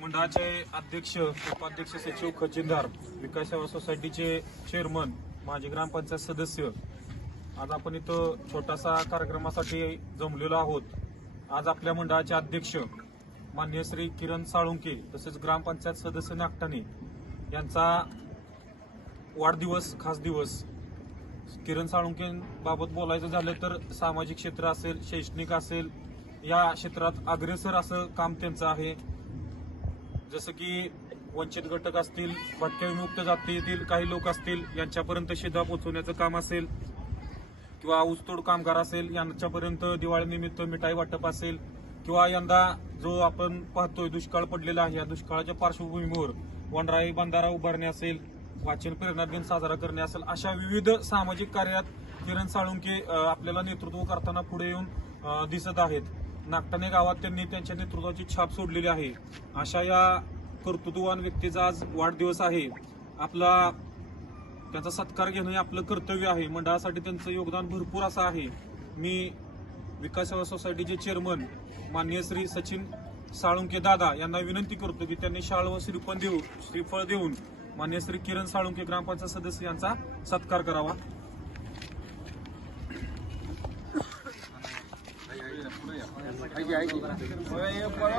मंडळाचे अध्यक्ष, उपाध्यक्ष, सचिव, खजिनदार, विकास सेवा सोसायटीचे चेअरमन, माजी ग्रामपंचायत सदस्य, आज आपण इथं छोटासा कार्यक्रमासाठी जमलेलो आहोत. आज आपल्या मंडळाचे अध्यक्ष माननीय श्री किरण साळुंके तसेच ग्रामपंचायत सदस्य नागठाणे यांचा वाढदिवस, खास दिवस. किरण साळुंकेबाबत बोलायचं झालं तर सामाजिक क्षेत्र असेल, शैक्षणिक असेल, या क्षेत्रात अग्रेसर असं काम त्यांचं आहे. जसं की वंचित घटक असतील, भटक्या विमुक्त जातीतील काही लोक असतील यांच्यापर्यंत शिधा पोहोचवण्याचं काम असेल, किंवा ऊसतोड कामगार असेल यांच्यापर्यंत दिवाळीनिमित्त मिठाई वाटप असेल, किंवा यंदा जो आपण पाहतोय दुष्काळ पडलेला आहे, या दुष्काळाच्या पार्श्वभूमीवर वनराई बंधारा उभारणे असेल, वाचन प्रेरणा दिन साजरा करणे असेल, अशा विविध सामाजिक कार्यात किरण साळुंके आपल्याला नेतृत्व करताना पुढे येऊन दिसत आहेत. नागठाणे गावात त्यांनी त्यांच्या नेतृत्वाची छाप सोडलेली आहे. अशा या कर्तृत्ववान व्यक्तीचा आज वाढदिवस आहे. त्यांचा सत्कार घेणं हे आपलं कर्तव्य आहे. मंडळासाठी त्यांचं योगदान भरपूर असं आहे. मी विकास सेवा सोसायटीचे चेअरमन माननीय श्री सचिन साळुंके दादा यांना विनंती करतो की त्यांनी शाल व श्रीफळ देऊन माननीय श्री किरण साळुंके ग्रामपंचायत सदस्य यांचा सत्कार करावा.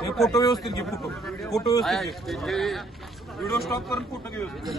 हे फोटो व्यवस्थित घे, फोटो व्यवस्थित घे, व्हिडिओ स्टॉप करून फोटो घे व्यवस्थित.